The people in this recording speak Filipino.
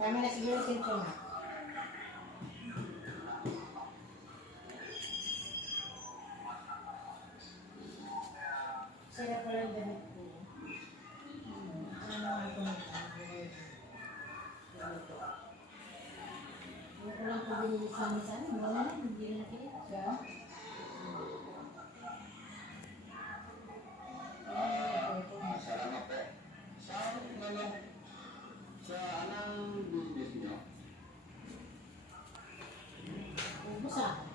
Tama na siguro cellphone na. Sira pala yung damit ko. Ano ako na Hindi ko lang pabili sa amin sa amin. Wala na, hindi na nakita. Salamat po. Sa anong business niyo? Ubus ah.